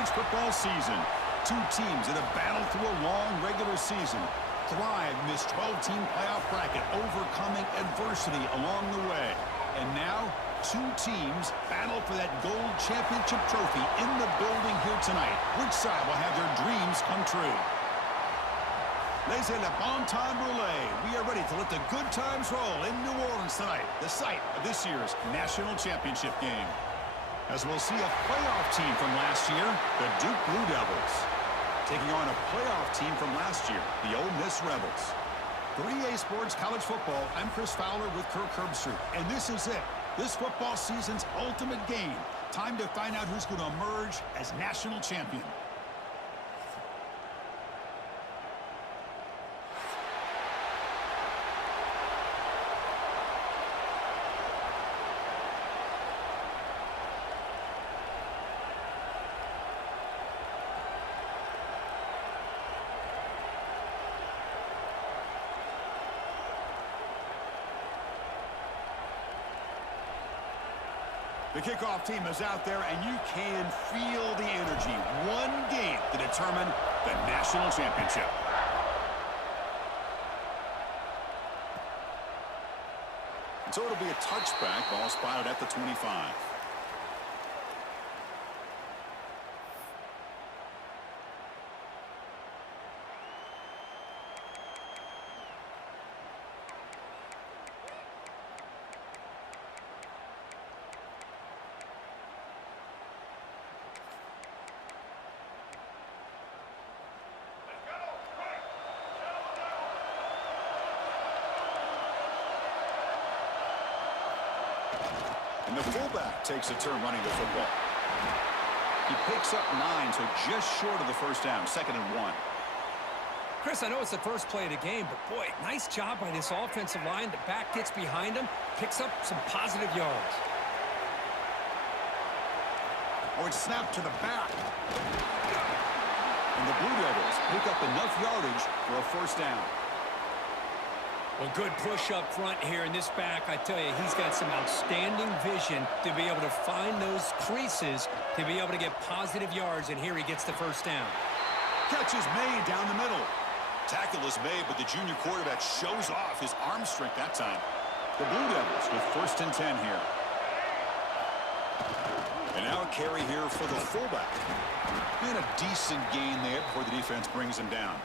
college football season. Two teams that have battled through a long regular season, thrived in this 12-team playoff bracket, overcoming adversity along the way. And now, two teams battle for that gold championship trophy in the building here tonight. Which side will have their dreams come true? Laissez le bon temps rouler. We are ready to let the good times roll in New Orleans tonight, the site of this year's national championship game. As we'll see a playoff team from last year, the Duke Blue Devils, taking on a playoff team from last year, the Ole Miss Rebels. 3A Sports College Football, I'm Chris Fowler with Kirk Herbstreit, and this is it. This football season's ultimate game. Time to find out who's going to emerge as national champion. The kickoff team is out there, and you can feel the energy. One game to determine the national championship. And so it'll be a touchback. Ball spotted at the 25. And the fullback takes a turn running the football. He picks up 9, so just short of the first down, 2nd and 1. Chris, I know it's the first play of the game, but boy, nice job by this offensive line. The back gets behind him, picks up some positive yards. Oh, it's snapped to the back. And the Blue Devils pick up enough yardage for a first down. Well, good push up front here in this back. I tell you, he's got some outstanding vision to be able to find those creases, to be able to get positive yards, and here he gets the first down. Catch is made down the middle. Tackle is made, but the junior quarterback shows off his arm strength that time. The Blue Devils with 1st and 10 here. And now a carry here for the fullback. And a decent gain there before the defense brings him down.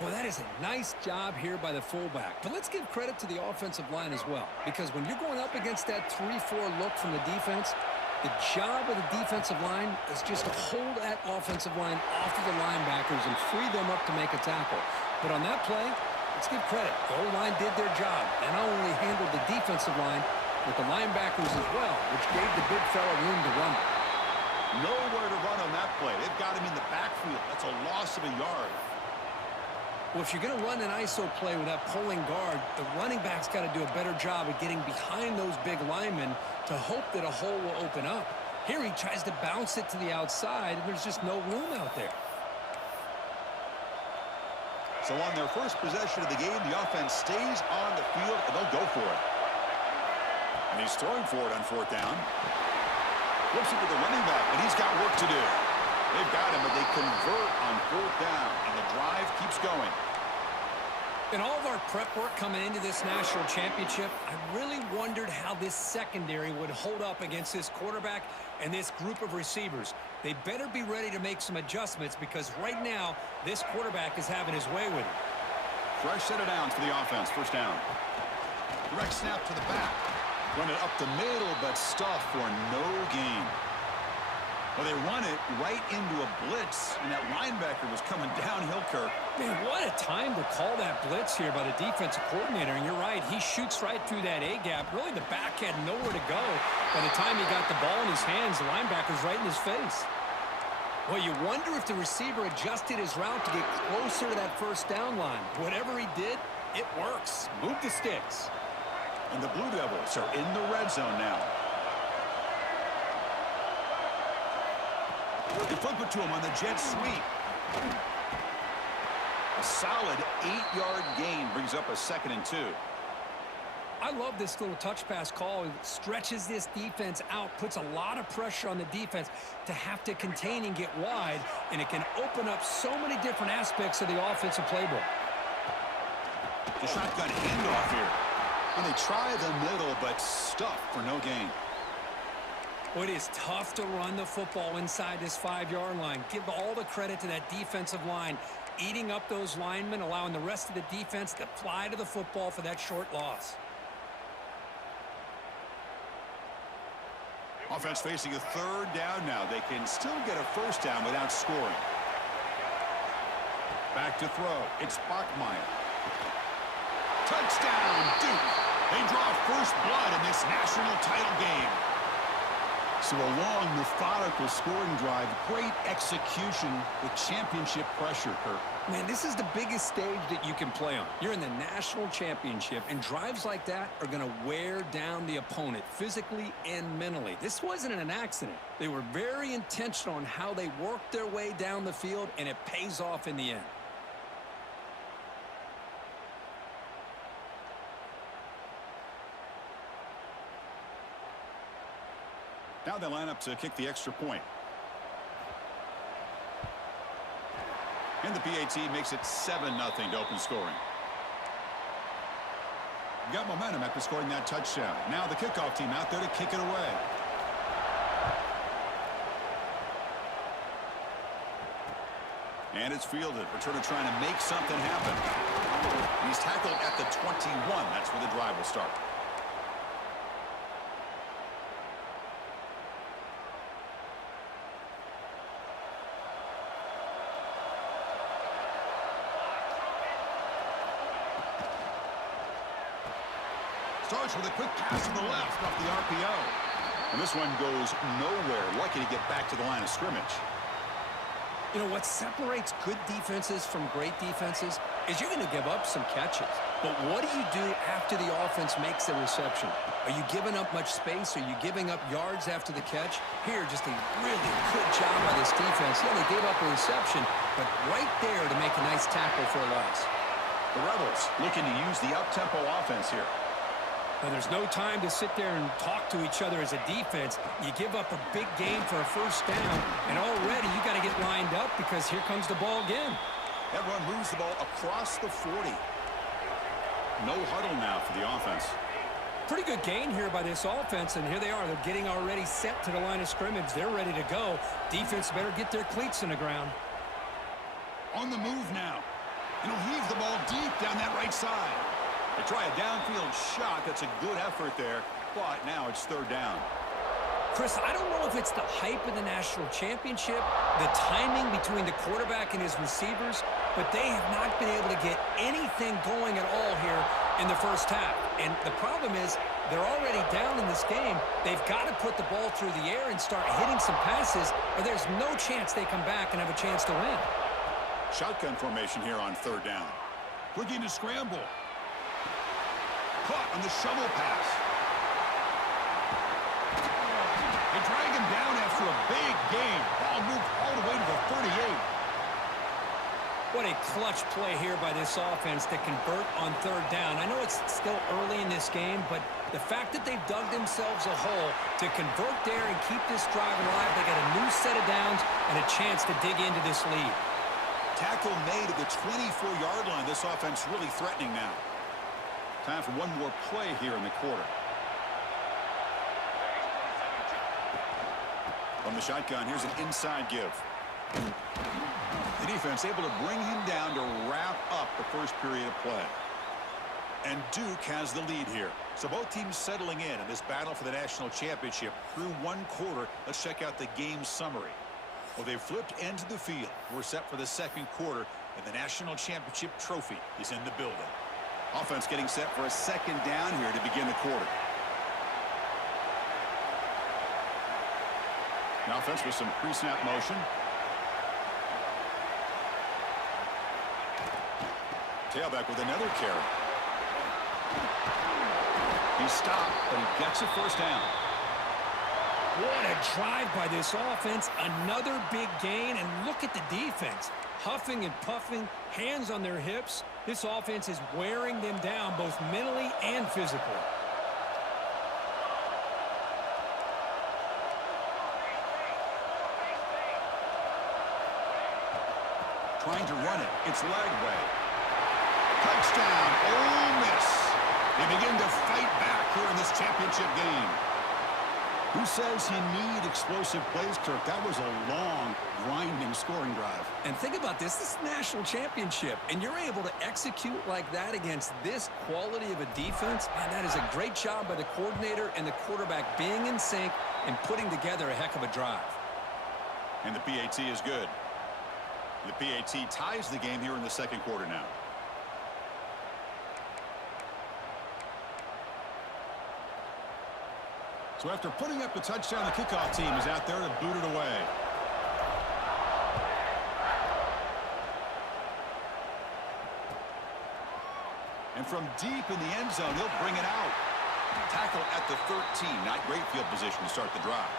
Well, that is a nice job here by the fullback. But let's give credit to the offensive line as well. Because when you're going up against that 3-4 look from the defense, the job of the defensive line is just to hold that offensive line off of the linebackers and free them up to make a tackle. But on that play, let's give credit. The O-line did their job and not only handled the defensive line, but the linebackers as well, which gave the big fella room to run. Nowhere to run on that play. They've got him in the backfield. That's a loss of a yard. Well, if you're going to run an ISO play with that pulling guard, the running back's got to do a better job of getting behind those big linemen to hope that a hole will open up. Here he tries to bounce it to the outside, and there's just no room out there. So on their first possession of the game, the offense stays on the field, and they'll go for it. And he's throwing for it on 4th down. Flips it to the running back, and he's got work to do. They've got him, but they convert on 4th down, and the drive keeps going. In all of our prep work coming into this national championship, I really wondered how this secondary would hold up against this quarterback and this group of receivers. They better be ready to make some adjustments because right now, this quarterback is having his way with it. Fresh set of downs for the offense, 1st down. Direct snap to the back. Run it up the middle, but stuffed for no gain. Well, they run it right into a blitz, and that linebacker was coming downhill, Kirk. Man, what a time to call that blitz here by the defensive coordinator. And you're right, he shoots right through that A-gap. Really, the back had nowhere to go. By the time he got the ball in his hands, the linebacker's right in his face. Well, you wonder if the receiver adjusted his route to get closer to that 1st down line. Whatever he did, it works. Move the sticks. And the Blue Devils are in the red zone now. They flip it to him on the jet sweep. A solid 8-yard gain brings up a 2nd and 2. I love this little touch pass call. It stretches this defense out, puts a lot of pressure on the defense to have to contain and get wide, and it can open up so many different aspects of the offensive playbook. The shotgun handoff here. And they try the middle, but stuffed for no gain. Well, it is tough to run the football inside this 5-yard line. Give all the credit to that defensive line, eating up those linemen, allowing the rest of the defense to fly to the football for that short loss. Offense facing a 3rd down now. They can still get a 1st down without scoring. Back to throw. It's Bachmeier. Touchdown, Duke. They draw first blood in this national title game. So a long, methodical scoring drive. Great execution with championship pressure, Kirk. Man, this is the biggest stage that you can play on. You're in the national championship, and drives like that are going to wear down the opponent physically and mentally. This wasn't an accident. They were very intentional on how they worked their way down the field, and it pays off in the end. Now they line up to kick the extra point. And the PAT makes it 7-0 to open scoring. Got momentum after scoring that touchdown. Now the kickoff team out there to kick it away. And it's fielded. Returner trying to make something happen. He's tackled at the 21. That's where the drive will start. Starts with a quick pass to the left off the RPO. And this one goes nowhere. Lucky to get back to the line of scrimmage. You know, what separates good defenses from great defenses is you're going to give up some catches. But what do you do after the offense makes a reception? Are you giving up much space? Are you giving up yards after the catch? Here, just a really good job by this defense. Yeah, they gave up a reception, but right there to make a nice tackle for a loss. The Rebels looking to use the up-tempo offense here. Now, there's no time to sit there and talk to each other as a defense. You give up a big game for a 1st down, and already you got to get lined up because here comes the ball again. That run moves the ball across the 40. No huddle now for the offense. Pretty good gain here by this offense, and here they are. They're getting already set to the line of scrimmage. They're ready to go. Defense better get their cleats in the ground. On the move now. And he'll heave the ball deep down that right side. They try a downfield shot. That's a good effort there, but now it's 3rd down. Chris, I don't know if it's the hype of the national championship, the timing between the quarterback and his receivers, but they have not been able to get anything going at all here in the 1st half. And the problem is they're already down in this game. They've got to put the ball through the air and start hitting some passes, or there's no chance they come back and have a chance to win. Shotgun formation here on 3rd down. Looking to scramble. Caught on the shovel pass. They drag him down after a big game. Ball moved all the way to the 38. What a clutch play here by this offense to convert on 3rd down. I know it's still early in this game, but the fact that they've dug themselves a hole to convert there and keep this drive alive, they got a new set of downs and a chance to dig into this lead. Tackle made at the 24-yard line. This offense really threatening now. Time for one more play here in the quarter. From the shotgun, here's an inside give. The defense able to bring him down to wrap up the 1st period of play. And Duke has the lead here. So both teams settling in this battle for the national championship through 1 quarter. Let's check out the game summary. Well, they've flipped end to the field. We're set for the 2nd quarter, and the national championship trophy is in the building. Offense getting set for a 2nd down here to begin the quarter. Now offense with some pre-snap motion. Tailback with another carry. He's stopped, but he gets a 1st down. What a drive by this offense. Another big gain, and look at the defense. Huffing and puffing, hands on their hips. This offense is wearing them down both mentally and physically. Trying to run it. It's Lagway. Touchdown, Ole Miss. They begin to fight back here in this championship game. Who says you need explosive plays, Kirk? That was a long, grinding scoring drive. And think about this. This is a national championship, and you're able to execute like that against this quality of a defense. Man, that is a great job by the coordinator and the quarterback being in sync and putting together a heck of a drive. And the PAT is good. The PAT ties the game here in the second quarter now. So after putting up the touchdown, the kickoff team is out there to boot it away. And from deep in the end zone, he'll bring it out. Tackle at the 13. Not great field position to start the drive.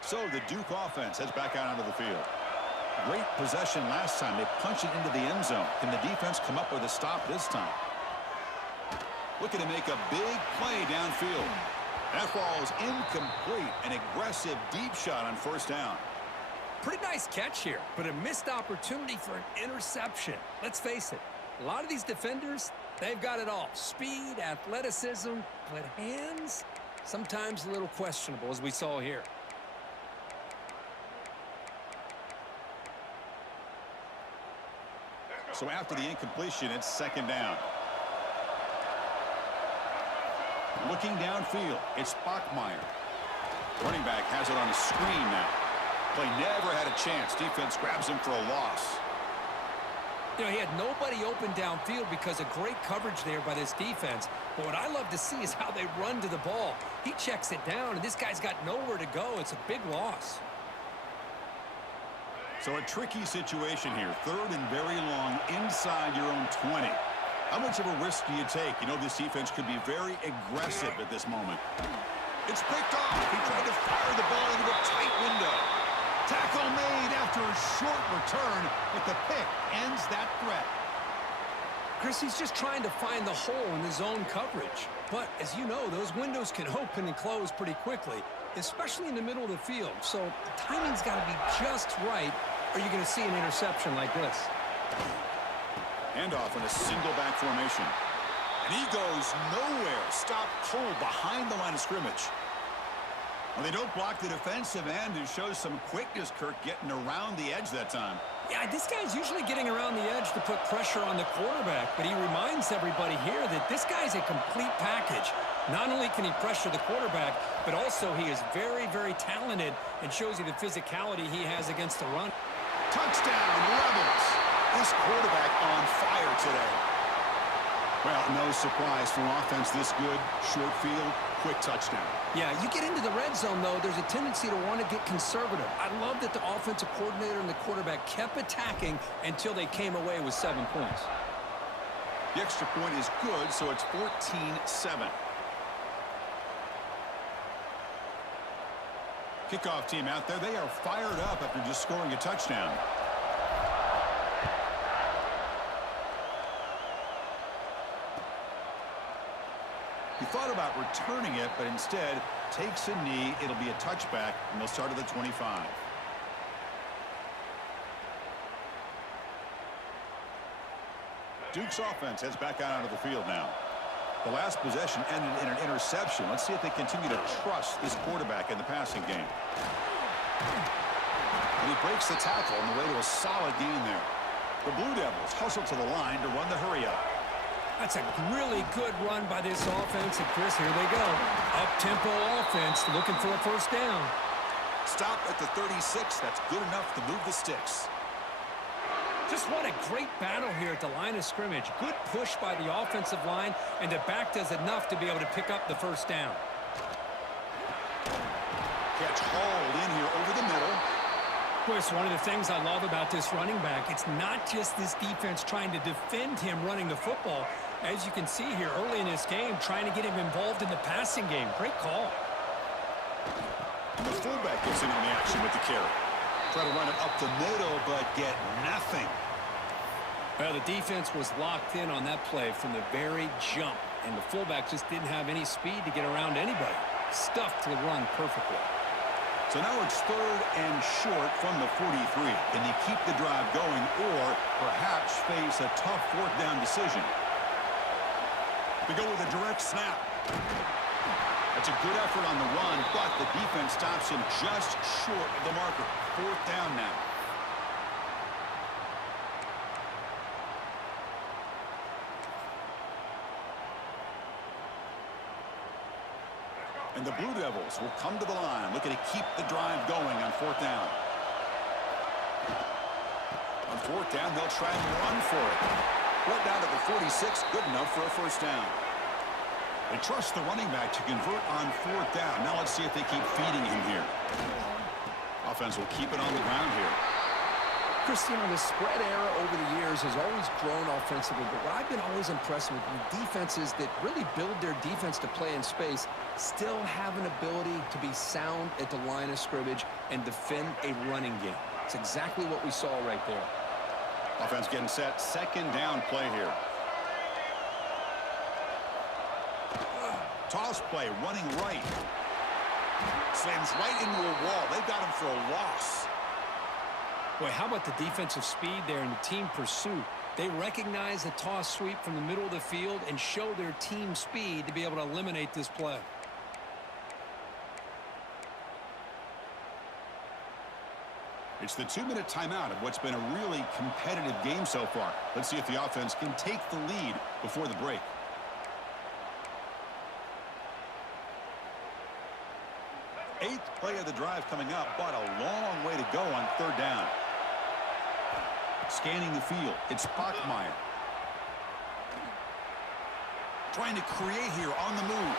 So the Duke offense heads back out onto the field. Great possession last time. They punch it into the end zone. Can the defense come up with a stop this time? Looking to make a big play downfield. That ball is incomplete. An aggressive deep shot on first down. Pretty nice catch here, but a missed opportunity for an interception. Let's face it, a lot of these defenders, they've got it all. Speed, athleticism, but hands, sometimes a little questionable, as we saw here. So after the incompletion, it's second down. Looking downfield, it's Bachmeier. Running back has it on a screen now. Play never had a chance. Defense grabs him for a loss. You know, he had nobody open downfield because of great coverage there by this defense. But what I love to see is how they run to the ball. He checks it down, and this guy's got nowhere to go. It's a big loss. So a tricky situation here. Third and very long inside your own 20. How much of a risk do you take? You know, this defense could be very aggressive at this moment. It's picked off. He tried to fire the ball into a tight window. Tackle made after a short return, but the pick ends that threat. Chris, he's just trying to find the hole in his zone coverage. But as you know, those windows can open and close pretty quickly, especially in the middle of the field. So the timing's got to be just right, or you're going to see an interception like this. Handoff in a single back formation. And he goes nowhere. Stop cold behind the line of scrimmage. Well, they don't block the defensive end, who shows some quickness, Kirk, getting around the edge that time. Yeah, this guy's usually getting around the edge to put pressure on the quarterback, but he reminds everybody here that this guy's a complete package. Not only can he pressure the quarterback, but also he is very, very talented and shows you the physicality he has against the run. Touchdown, Rebels. This quarterback on fire today. Well, no surprise for offense this good. Short field, quick touchdown. Yeah, you get into the red zone, though, there's a tendency to want to get conservative. I love that the offensive coordinator and the quarterback kept attacking until they came away with 7 points. The extra point is good, so it's 14-7. Kickoff team out there, they are fired up after just scoring a touchdown. He thought about returning it, but instead takes a knee. It'll be a touchback, and they'll start at the 25. Duke's offense heads back out onto the field now. The last possession ended in an interception. Let's see if they continue to trust this quarterback in the passing game. And he breaks the tackle on the way to a solid gain there. The Blue Devils hustle to the line to run the hurry-up. That's a really good run by this offense. And, Chris, here they go. Up-tempo offense looking for a first down. Stop at the 36. That's good enough to move the sticks. Just what a great battle here at the line of scrimmage. Good push by the offensive line, and the back does enough to be able to pick up the first down. Catch hauled in here over the middle. Well, it's one of the things I love about this running back. It's not just this defense trying to defend him running the football. As you can see here early in this game, trying to get him involved in the passing game. Great call. And the fullback gets in on the action with the carry. Try to run it up the middle, but get nothing. Well, the defense was locked in on that play from the very jump, and the fullback just didn't have any speed to get around anybody. Stuffed the run perfectly. So now it's 3rd and short from the 43. Can they keep the drive going or perhaps face a tough 4th down decision? We go with a direct snap. That's a good effort on the run, but the defense stops him just short of the marker. 4th down now. And the Blue Devils will come to the line, looking to keep the drive going on 4th down. On 4th down, they'll try and run for it. Right down to the 46, good enough for a 1st down. They trust the running back to convert on 4th down. Now let's see if they keep feeding him here. Offense will keep it on the ground here. Christian, the spread era over the years has always grown offensively, but what I've been always impressed with defenses that really build their defense to play in space still have an ability to be sound at the line of scrimmage and defend a running game. It's exactly what we saw right there. Offense getting set. 2nd down play here. Toss play, running right. Slams right into a wall. They've got him for a loss. Boy, how about the defensive speed there in the team pursuit? They recognize the toss sweep from the middle of the field and show their team speed to be able to eliminate this play. It's the 2-minute timeout of what's been a really competitive game so far. Let's see if the offense can take the lead before the break. Eighth play of the drive coming up, but a long way to go on 3rd down. Scanning the field, it's Bachmeier. Trying to create here on the move.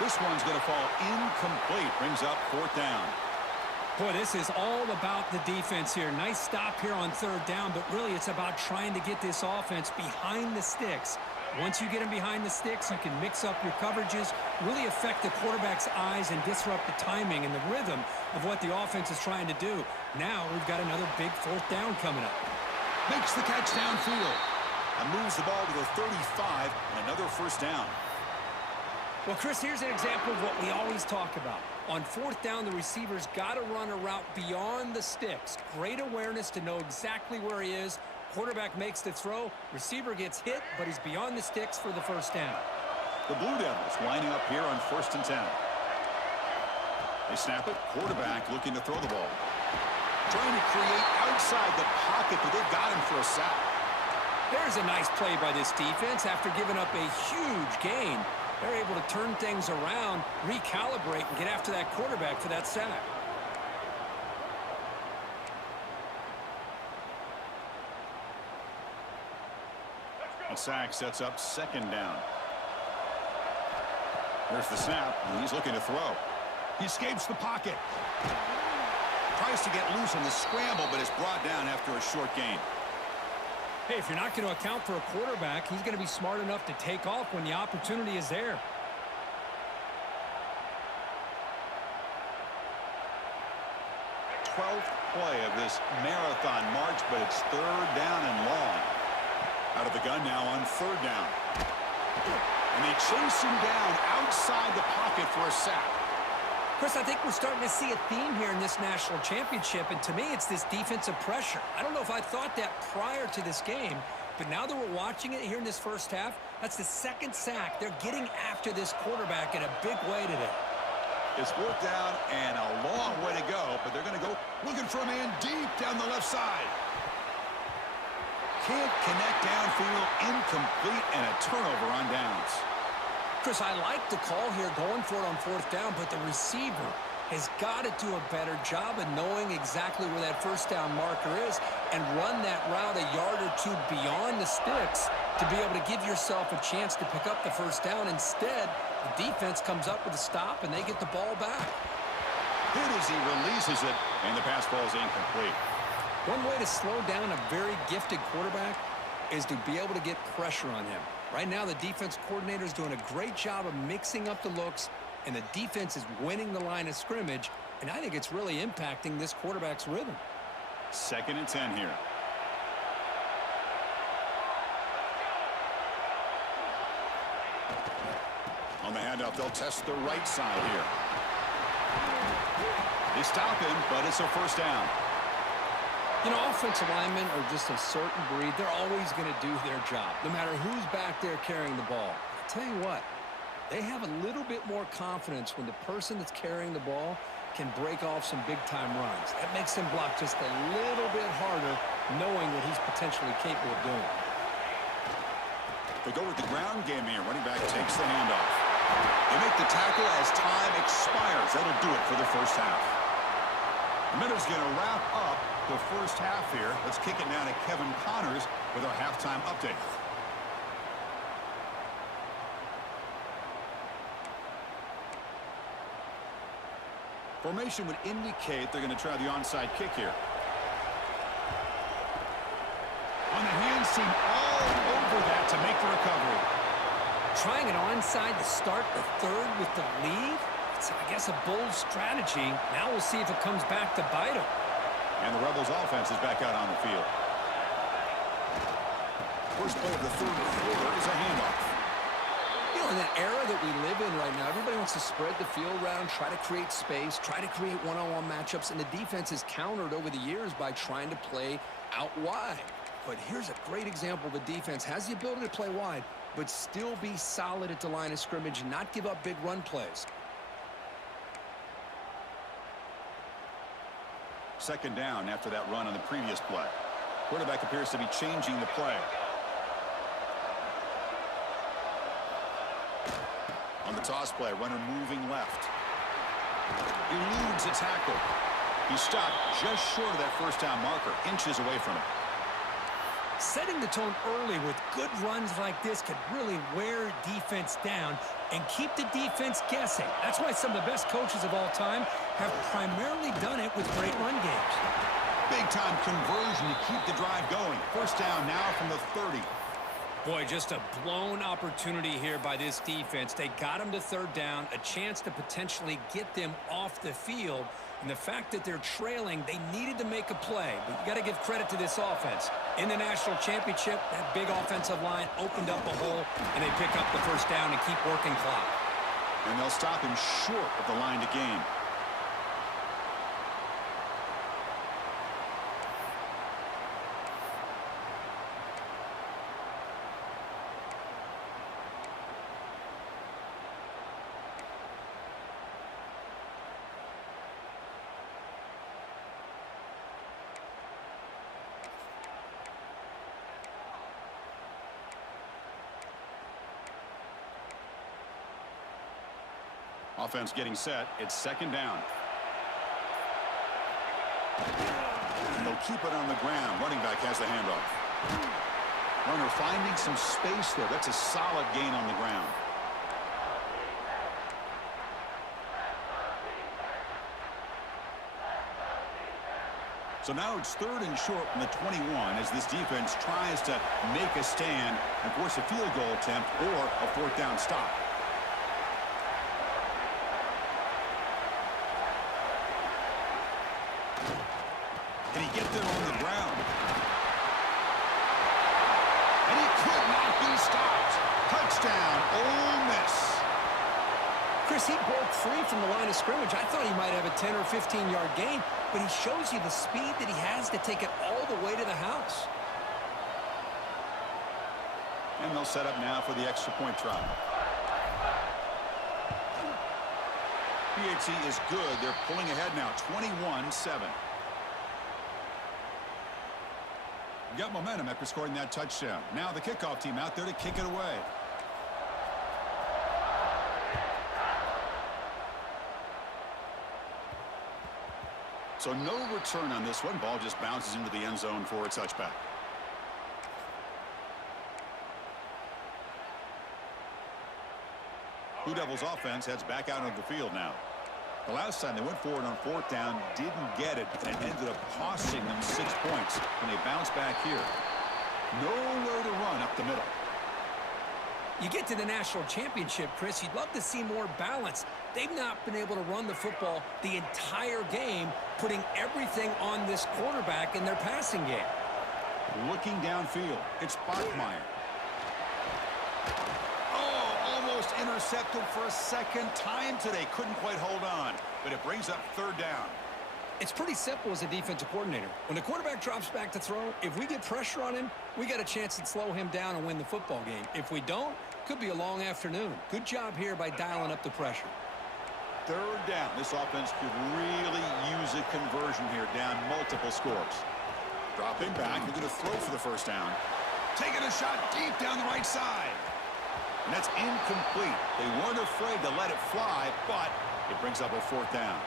This one's going to fall incomplete. Brings up 4th down. Boy, this is all about the defense here. Nice stop here on 3rd down, but really it's about trying to get this offense behind the sticks. Once you get them behind the sticks, you can mix up your coverages, really affect the quarterback's eyes and disrupt the timing and the rhythm of what the offense is trying to do. Now we've got another big 4th down coming up. Makes the catch downfield and moves the ball to the 35 and another 1st down. Well, Chris, here's an example of what we always talk about. On 4th down, the receiver's got to run a route beyond the sticks. Great awareness to know exactly where he is. Quarterback makes the throw. Receiver gets hit, but he's beyond the sticks for the 1st down. The Blue Devils lining up here on 1st and 10. They snap it. Quarterback looking to throw the ball. Trying to create outside the pocket, but they've got him for a sack. There's a nice play by this defense. After giving up a huge gain, they're able to turn things around, recalibrate, and get after that quarterback for that sack. A sack sets up 2nd down. There's the snap, and he's looking to throw. He escapes the pocket. Tries to get loose on the scramble, but is brought down after a short gain. Hey, if you're not going to account for a quarterback, he's going to be smart enough to take off when the opportunity is there. Twelfth play of this marathon march, but it's 3rd down and long. Out of the gun now on 3rd down. And they chase him down outside the pocket for a sack. Chris, I think we're starting to see a theme here in this national championship, and to me, it's this defensive pressure. I don't know if I thought that prior to this game, but now that we're watching it here in this 1st half, that's the 2nd sack. They're getting after this quarterback in a big way today. It's 4th down and a long way to go, but they're going to go looking for a man deep down the left side. Can't connect downfield, incomplete, and a turnover on downs. Chris, I like the call here going for it on 4th down, but the receiver has got to do a better job of knowing exactly where that 1st down marker is and run that route a yard or two beyond the sticks to be able to give yourself a chance to pick up the 1st down. Instead, the defense comes up with a stop, and they get the ball back. Hit as he releases it. And the pass ball is incomplete. One way to slow down a very gifted quarterback is to be able to get pressure on him. Right now, the defense coordinator is doing a great job of mixing up the looks, and the defense is winning the line of scrimmage, and I think it's really impacting this quarterback's rhythm. 2nd and 10 here. On the handoff, they'll test the right side here. They stop him, but it's a first down. You know, offensive linemen are just a certain breed. They're always going to do their job, no matter who's back there carrying the ball. I'll tell you what, they have a little bit more confidence when the person that's carrying the ball can break off some big-time runs. That makes them block just a little bit harder, knowing what he's potentially capable of doing. They go with the ground game here. Running back takes the handoff. They make the tackle as time expires. That'll do it for the first half. The minute's going to wrap up the first half here. Let's kick it now to Kevin Connors with our halftime update. Formation would indicate they're going to try the onside kick here. On the hands team all over that to make the recovery. Trying an onside to start the third with the lead? It's, I guess, a bold strategy. Now we'll see if it comes back to bite them. And the Rebels offense is back out on the field. First play of the third quarter is a handoff. You know, in that era that we live in right now, everybody wants to spread the field around, try to create space, try to create one-on-one matchups, and the defense has countered over the years by trying to play out wide. But here's a great example. The defense has the ability to play wide, but still be solid at the line of scrimmage and not give up big run plays. 2nd down after that run on the previous play. Quarterback appears to be changing the play. On the toss play, runner moving left. Eludes a tackle. He stopped just short of that first down marker, inches away from it. Setting the tone early with good runs like this could really wear defense down and keep the defense guessing. That's why some of the best coaches of all time have primarily done it with great run games. Big-time conversion to keep the drive going. First down now from the 30. Boy, just a blown opportunity here by this defense. They got him to 3rd down, a chance to potentially get them off the field. And the fact that they're trailing, they needed to make a play. But you got to give credit to this offense. In the national championship, that big offensive line opened up a hole, and they pick up the first down and keep working clock. And they'll stop him short of the line to gain. Offense getting set. It's 2nd down. And they'll keep it on the ground. Running back has the handoff. Runner finding some space there. That's a solid gain on the ground. So now it's 3rd and short from the 21 as this defense tries to make a stand and force a field goal attempt or a 4th down stop. Can he get there on the ground? And he could not be stopped. Touchdown, Ole Miss. Chris, he broke free from the line of scrimmage. I thought he might have a 10 or 15-yard gain, but he shows you the speed that he has to take it all the way to the house. And they'll set up now for the extra point try. PAT is good. They're pulling ahead now, 21-7. Got momentum after scoring that touchdown. Now the kickoff team out there to kick it away. So no return on this one. Ball just bounces into the end zone for a touchback. Blue Devils offense heads back out of the field now. The last time they went forward on fourth down, didn't get it, and it ended up costing them 6 points. And they bounce back here. Nowhere to run up the middle. You get to the national championship, Chris, you'd love to see more balance. They've not been able to run the football the entire game, putting everything on this quarterback in their passing game. Looking downfield, it's Bachmeier. Oh, almost intercepted for a second time today. Couldn't quite hold on, but it brings up third down. It's pretty simple as a defensive coordinator. When the quarterback drops back to throw, if we get pressure on him, we got a chance to slow him down and win the football game. If we don't, could be a long afternoon. Good job here by dialing up the pressure. Third down. This offense could really use a conversion here, down multiple scores. Dropping back, they're going to throw for the first down. Taking a shot deep down the right side. And that's incomplete. They weren't afraid to let it fly, but it brings up a fourth down.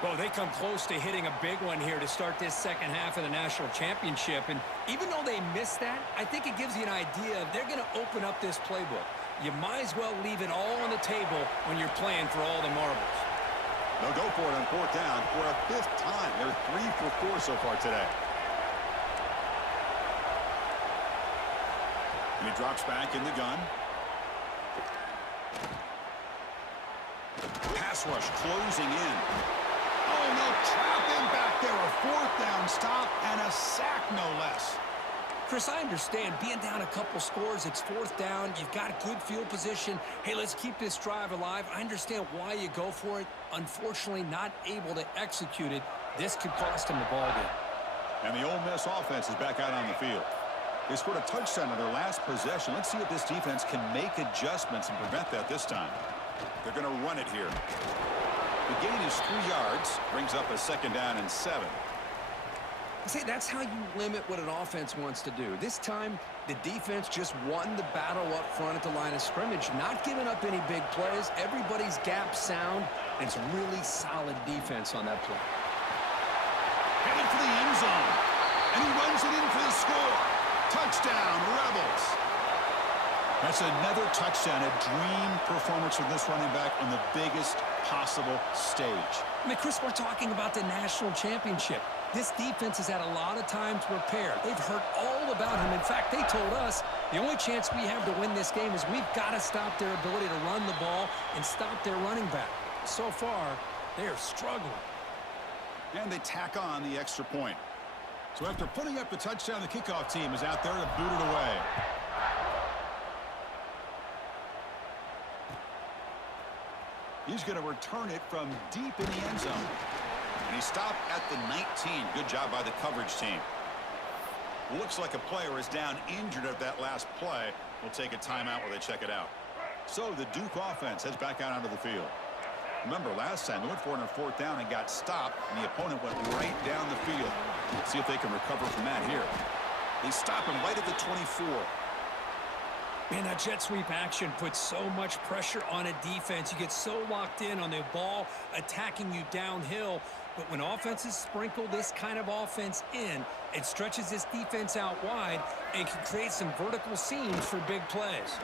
Well, they come close to hitting a big one here to start this second half of the national championship. And even though they missed that, I think it gives you an idea of they're going to open up this playbook. You might as well leave it all on the table when you're playing for all the marbles. They'll go for it on fourth down for a fifth time. They're 3 for 4 so far today. And he drops back in the gun. Pass rush closing in. Oh, no, trap him back there. A fourth down stop and a sack, no less. Chris, I understand being down a couple scores, it's fourth down, you've got good field position. Hey, let's keep this drive alive. I understand why you go for it. Unfortunately, not able to execute it. This could cost him the ball game. And the Ole Miss offense is back out on the field. They scored a touchdown on their last possession. Let's see if this defense can make adjustments and prevent that this time. They're going to run it here. The gain is 3 yards, brings up a second down and 7. See, that's how you limit what an offense wants to do. This time, the defense just won the battle up front at the line of scrimmage, not giving up any big plays. Everybody's gap sound, and it's really solid defense on that play. Headed for the end zone, and he runs it in for the score. Touchdown, Rebels. That's another touchdown, a dream performance from this running back on the biggest possible stage. I mean, Chris, we're talking about the national championship. This defense has had a lot of time to prepare. They've heard all about him. In fact, they told us the only chance we have to win this game is we've got to stop their ability to run the ball and stop their running back. So far, they are struggling. And they tack on the extra point. So after putting up the touchdown, the kickoff team is out there to boot it away. He's going to return it from deep in the end zone. And he stopped at the 19. Good job by the coverage team. Looks like a player is down injured at that last play. We'll take a timeout while they check it out. So the Duke offense heads back out onto the field. Remember, last time they went for it on fourth down and got stopped, and the opponent went right down the field. Let's see if they can recover from that here. They stop him right at the 24. Man, that jet sweep action puts so much pressure on a defense. You get so locked in on the ball attacking you downhill. But when offenses sprinkle this kind of offense in, it stretches this defense out wide and can create some vertical seams for big plays.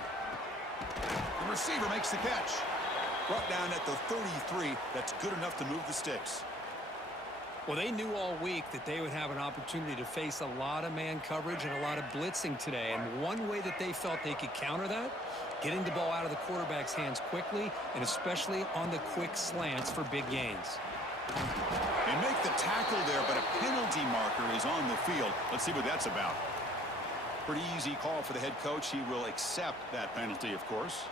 The receiver makes the catch. Brought down at the 33. That's good enough to move the sticks. Well, they knew all week that they would have an opportunity to face a lot of man coverage and a lot of blitzing today. And one way that they felt they could counter that, getting the ball out of the quarterback's hands quickly, and especially on the quick slants for big gains. They make the tackle there, but a penalty marker is on the field. Let's see what that's about. Pretty easy call for the head coach. He will accept that penalty, of course.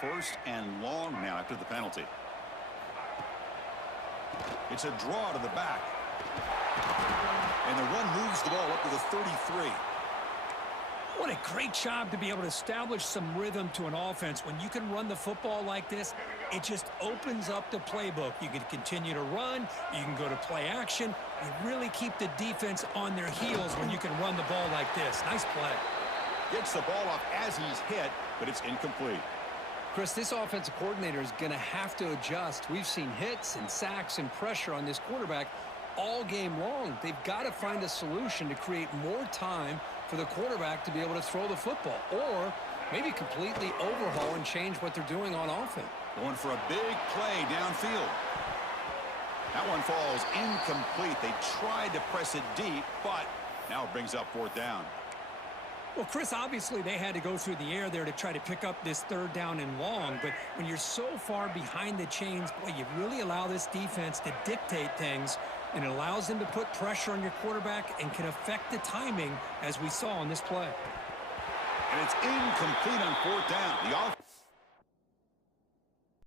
First and long now after the penalty. It's a draw to the back. And the run moves the ball up to the 33. What a great job to be able to establish some rhythm to an offense. When you can run the football like this, it just opens up the playbook. You can continue to run. You can go to play action. You really keep the defense on their heels when you can run the ball like this. Nice play. Gets the ball up as he's hit, but it's incomplete. Chris, this offensive coordinator is going to have to adjust. We've seen hits and sacks and pressure on this quarterback all game long. They've got to find a solution to create more time for the quarterback to be able to throw the football, or maybe completely overhaul and change what they're doing on offense. Going for a big play downfield. That one falls incomplete. They tried to press it deep, but now it brings up fourth down. Well, Chris, obviously they had to go through the air there to try to pick up this third down and long, but when you're so far behind the chains, boy, you really allow this defense to dictate things, and it allows them to put pressure on your quarterback and can affect the timing, as we saw on this play. And it's incomplete on fourth down. The offense